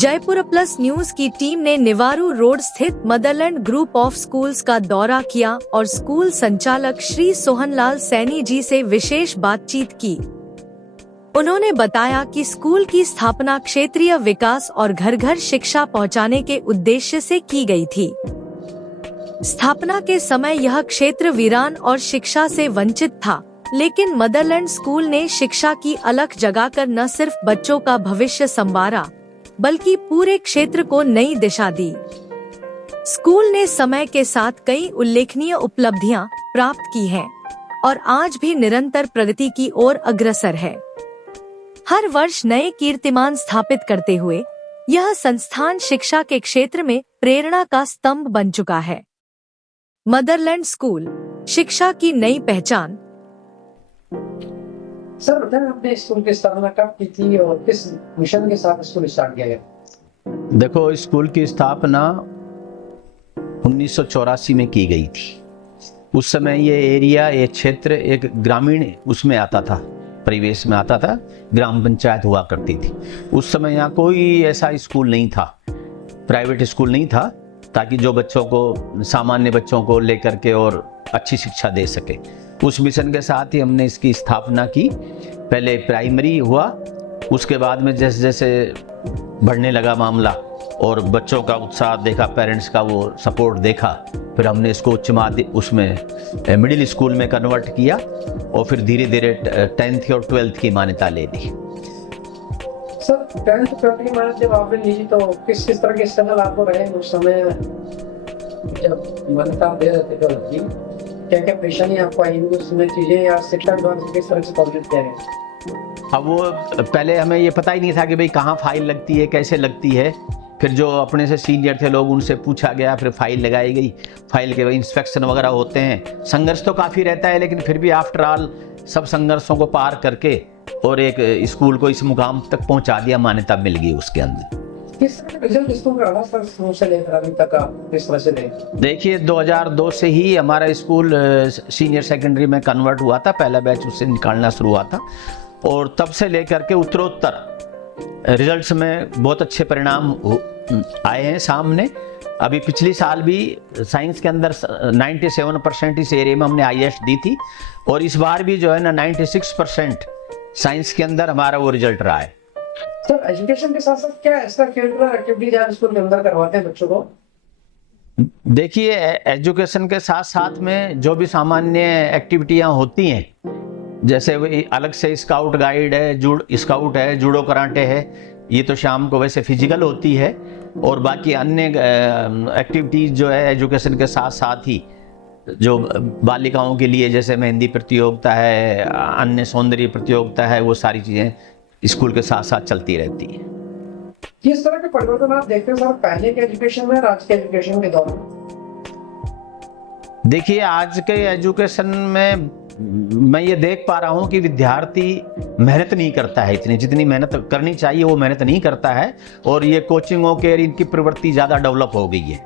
Jaipur plus news की team ने Niwaru road स्थित मदरलैंड ग्रुप ऑफ स्कूल्स का दौरा किया और स्कूल संचालक श्री सोहनलाल सैनी जी से विशेष बातचीत की। उन्होंने बताया कि स्कूल की स्थापना क्षेत्रीय विकास और घर घर शिक्षा पहुंचाने के उद्देश्य से की गई थी। स्थापना के समय यह क्षेत्र वीरान और शिक्षा से वंचित था, लेकिन मदरलैंड स्कूल ने शिक्षा की अलख जगाकर न सिर्फ बच्चों का भविष्य संवारा, बल्कि पूरे क्षेत्र को नई दिशा दी। स्कूल ने समय के साथ कई उल्लेखनीय उपलब्धियां प्राप्त की हैं और आज भी निरंतर प्रगति की ओर अग्रसर है। हर वर्ष नए कीर्तिमान स्थापित करते हुए यह संस्थान शिक्षा के क्षेत्र में प्रेरणा का स्तंभ बन चुका है। मदरलैंड स्कूल, शिक्षा की नई पहचान। सर बताएं, आपने स्कूल की स्थापना कब की थी और किस मिशन के साथ स्कूल स्टार्ट किया गया? देखो, स्कूल की स्थापना 1984 में की गई थी। उस समय ये क्षेत्र एक ग्रामीण उसमें आता था, परिवेश में आता था, ग्राम पंचायत हुआ करती थी। उस समय यहाँ कोई ऐसा स्कूल नहीं था, प्राइवेट स्कूल नहीं था, ताकि जो बच्चों को, सामान्य बच्चों को लेकर के और अच्छी शिक्षा दे सके। उस मिशन के साथ ही हमने इसकी स्थापना की। पहले प्राइमरी हुआ, उसके बाद में जैसे जैसे बढ़ने लगा मामला और बच्चों का उत्साह देखा, पेरेंट्स का वो सपोर्ट देखा, फिर हमने इसको उच्च माध्यमिक उसमें मिडिल स्कूल में कन्वर्ट किया और फिर धीरे धीरे 10th और 12th की मान्यता ले ली। सर 10th 12th की मान्यता जब आपने ली तो किस किस तरह के स्ट्रगल आपको रहे उस समय जब मान्यता दे रहे थे? तो क्या क्या परेशानी आपको आई उसमें चीजें या शिक्षा विभाग से किस तरह से कोऑर्डिनेट किया गया? अब वो पहले हमें ये पता ही नहीं था कि भाई कहाँ फाइल लगती है, कैसे लगती है। फिर जो अपने से सीनियर थे लोग, उनसे पूछा गया, फिर फाइल लगाई गई। फाइल के इंस्पेक्शन वगैरह होते हैं। संघर्ष तो काफ़ी रहता है, लेकिन फिर भी आफ्टर ऑल सब संघर्षों को पार करके और एक स्कूल को इस मुकाम तक पहुंचा दिया, मान्यता मिल गई उसके अंदर। किस तरह का रिजल्ट स्कूल का रहा सर शुरू से लेकर अभी तक किस तरह से रहे? देखिए, 2002 से ही हमारा स्कूल सीनियर सेकेंडरी में कन्वर्ट हुआ था। पहला बैच उससे निकालना शुरू हुआ था और तब से लेकर के उत्तरोत्तर रिजल्ट्स में बहुत अच्छे परिणाम आए हैं सामने। अभी पिछली साल भी साइंस के अंदर 97% इस एरिया में हमने हाईएस्ट दी थी और इस बार भी जो है ना 96% साइंस के अंदर हमारा वो रिजल्ट रहा है। सर एजुकेशन के साथ साथ क्या एक्स्ट्रा करिकुलर एक्टिविटीज आप स्कूल के अंदर करवाते हैं बच्चों को? देखिए, एजुकेशन के साथ साथ में जो भी सामान्य एक्टिविटियां होती हैं, जैसे अलग से स्काउट गाइड है, स्काउट है, जूडो कराटे है, ये तो शाम को वैसे फिजिकल होती है। और बाकी अन्य एक्टिविटीज जो है एजुकेशन के साथ साथ ही जो बालिकाओं के लिए, जैसे मेहंदी प्रतियोगिता है, अन्य सौंदर्य प्रतियोगिता है, वो सारी चीज़ें स्कूल के साथ साथ चलती रहती है। किस तरह के परिवर्तन आप देखते हैं सर पहले के एजुकेशन में और आज के एजुकेशन के दौरान? देखिए, आज के एजुकेशन में मैं ये देख पा रहा हूँ कि विद्यार्थी मेहनत नहीं करता है, इतनी जितनी मेहनत करनी चाहिए वो मेहनत नहीं करता है। और ये कोचिंगों के इनकी प्रवृत्ति ज़्यादा डेवलप हो गई है।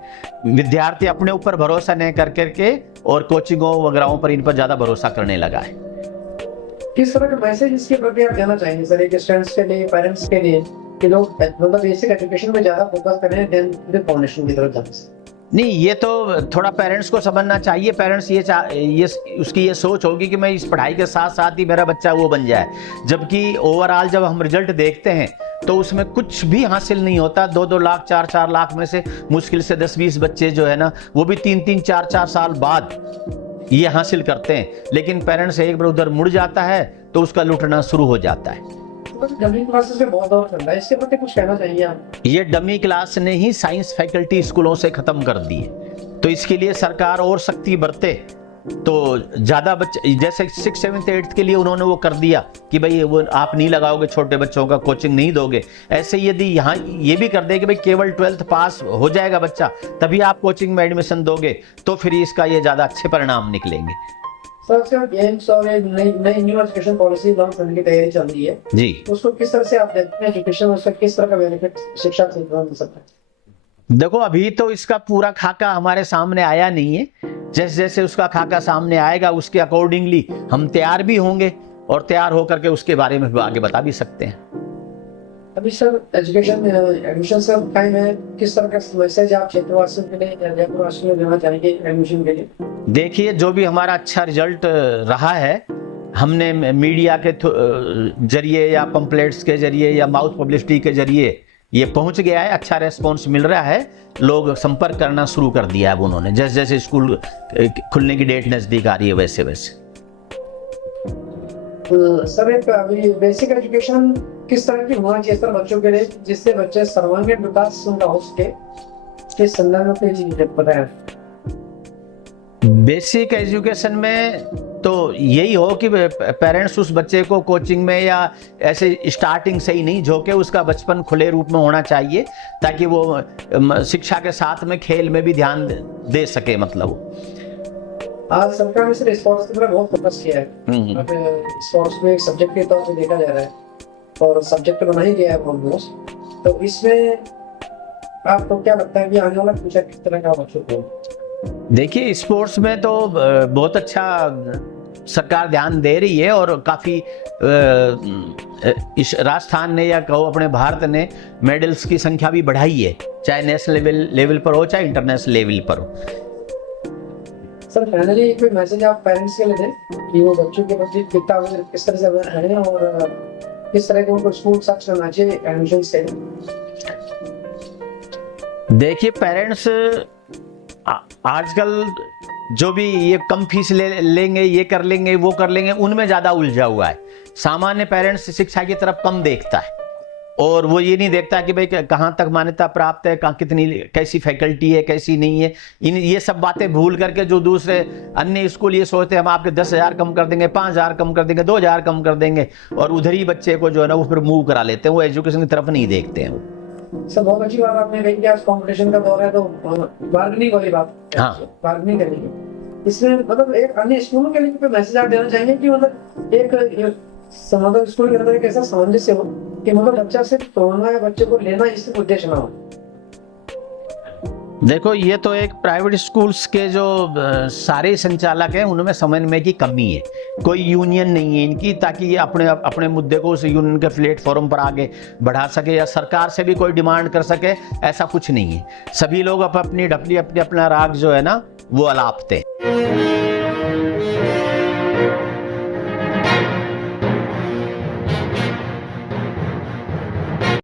विद्यार्थी अपने ऊपर भरोसा नहीं कर करके और कोचिंगों वगैरह पर इन पर ज़्यादा भरोसा करने लगा है। किस तरह के मैसेज इसके प्रति आप देना चाहेंगे सर, एक स्टूडेंट्स के लिए, पेरेंट्स के लिए, कि लोग मतलब बेसिक एजुकेशन में ज़्यादा फोकस करें देन द फाउंडेशन की तरफ जाने से? नहीं, ये तो थोड़ा पेरेंट्स को समझना चाहिए। पेरेंट्स ये उसकी ये सोच होगी कि मैं इस पढ़ाई के साथ साथ ही मेरा बच्चा वो बन जाए, जबकि ओवरऑल जब हम रिजल्ट देखते हैं तो उसमें कुछ भी हासिल नहीं होता। 2-2 लाख 4-4 लाख में से मुश्किल से 10-20 बच्चे जो है ना, वो भी 3-3 4-4 साल बाद ये हासिल करते हैं। लेकिन पेरेंट्स एक बार उधर मुड़ जाता है तो उसका लुटना शुरू हो जाता है। डमी क्लासेस में बहुत दौर चल रहा है, इसके प्रति कुछ कहना चाहिए आप? ये डमी क्लास ने ही साइंस फैकल्टी स्कूलों से खत्म कर दी है, तो इसके लिए सरकार और सख्ती बरते तो ज्यादा बच्चे, जैसे 6th 7th 8th के लिए उन्होंने वो कर दिया कि भाई वो आप नहीं लगाओगे, छोटे बच्चों का कोचिंग नहीं दोगे। ऐसे यदि यहाँ ये भी कर दे कि भाई केवल 12th पास हो जाएगा बच्चा तभी आप कोचिंग में एडमिशन दोगे, तो फिर इसका ये ज्यादा अच्छे परिणाम निकलेंगे। सर गेम्स और नई न्यू एजुकेशन पॉलिसी लॉन्च करने की तैयारी चल रही है जी, उसको किस तरह से आप देखते हैं? एजुकेशन उसका किस तरह का बेनिफिट शिक्षा क्षेत्र में मिल सकता है? देखो, अभी तो इसका पूरा खाका हमारे सामने आया नहीं है। जैसे जैसे उसका खाका सामने आएगा उसके अकॉर्डिंगली हम तैयार भी होंगे और तैयार होकर के उसके बारे में आगे बता भी सकते हैं। अभी सर एजुकेशन एडमिशन का टाइम है, किस तरह का मैसेज आप क्षेत्रवासियों के लिए या जयपुर वासियों को देना चाहेंगे एडमिशन के लिए? देखिए, जो भी हमारा अच्छा रिजल्ट रहा है, हमने मीडिया के जरिए या पंपलेट्स के जरिए या माउथ पब्लिसिटी के जरिए ये पहुंच गया है, अच्छा रेस्पॉन्स मिल रहा है, लोग संपर्क करना शुरू कर दिया है उन्होंने। जैसे जैसे स्कूल खुलने की डेट नजदीक आ रही है वैसे वैसे। सर एक अभी बेसिक एजुकेशन किस तरह की होना चाहिए सर बच्चों के लिए, जिससे बच्चे सर्वांगीण विकास उनका हो सके, किस संदर्भ में बताया? बेसिक एजुकेशन में तो यही हो कि पेरेंट्स उस बच्चे को कोचिंग में या ऐसे स्टार्टिंग से ही नहीं झोंके, उसका बचपन खुले रूप में होना चाहिए ताकि वो शिक्षा के साथ में खेल में भी ध्यान दे सके। मतलब आज सरकार ने सिर्फ स्पोर्ट्स पर बहुत फोकस किया है। अब स्पोर्ट्स में एक सब्जेक्ट के तौर पे देखा जा रहा है और सब्जेक्ट बना ही गया है ऑलमोस्ट। तो इसमें आपको क्या लगता है कि आने वाला फ्यूचर किस तरह का बच्चों को? देखिए, स्पोर्ट्स में तो बहुत अच्छा सरकार ध्यान दे रही है और काफ़ी इस राजस्थान ने या कहो अपने भारत ने मेडल्स की संख्या भी बढ़ाई है, चाहे नेशनल लेवल पर हो चाहे इंटरनेशनल लेवल पर हो। सर फाइनली कोई मैसेज आप पेरेंट्स के लिए दें कि वो बच्चों के प्रति कितना किस तरह से रहें और किस तरह के उनको स्कूल सक्सेस होना चाहिए एडमिशन से? देखिए, पेरेंट्स आजकल जो भी ये कम फीस लेंगे, ये कर लेंगे, वो कर लेंगे, उनमें ज़्यादा उलझा हुआ है। सामान्य पेरेंट्स शिक्षा की तरफ कम देखता है और वो ये नहीं देखता कि भाई कहाँ तक मान्यता प्राप्त है, कहाँ कितनी कैसी फैकल्टी है, कैसी नहीं है। ये सब बातें भूल करके जो दूसरे अन्य स्कूल ये सोचते हैं हम आपके 10,000 कम कर देंगे, 5,000 कम कर देंगे, 2,000 कम कर देंगे और उधर ही बच्चे को जो है ना वो फिर मूव करा लेते हैं, वो एजुकेशन की तरफ नहीं देखते हैं। सर बहुत अच्छी बात आपने कही कि आज कंपटीशन का दौर है तो बार्गेनिंग वाली बात, हाँ, बार्गेनिंग करेंगे। इसमें मतलब एक अन्य स्कूलों के लिए कोई मैसेज आप देना चाहेंगे कि मतलब एक मतलब स्कूल के अंदर एक ऐसा सामंजस्य हो कि मतलब बच्चा सिर्फ तोड़ना या बच्चे को लेना इससे उद्देश्य ना हो? देखो, ये तो एक प्राइवेट स्कूल्स के जो सारे संचालक हैं उनमें समन्वय की कमी है। कोई यूनियन नहीं है इनकी ताकि ये अपने अपने मुद्दे को उस यूनियन के प्लेटफॉर्म पर आगे बढ़ा सके या सरकार से भी कोई डिमांड कर सके, ऐसा कुछ नहीं है। सभी लोग अपनी ढपली अपना राग जो है ना वो अलापते हैं।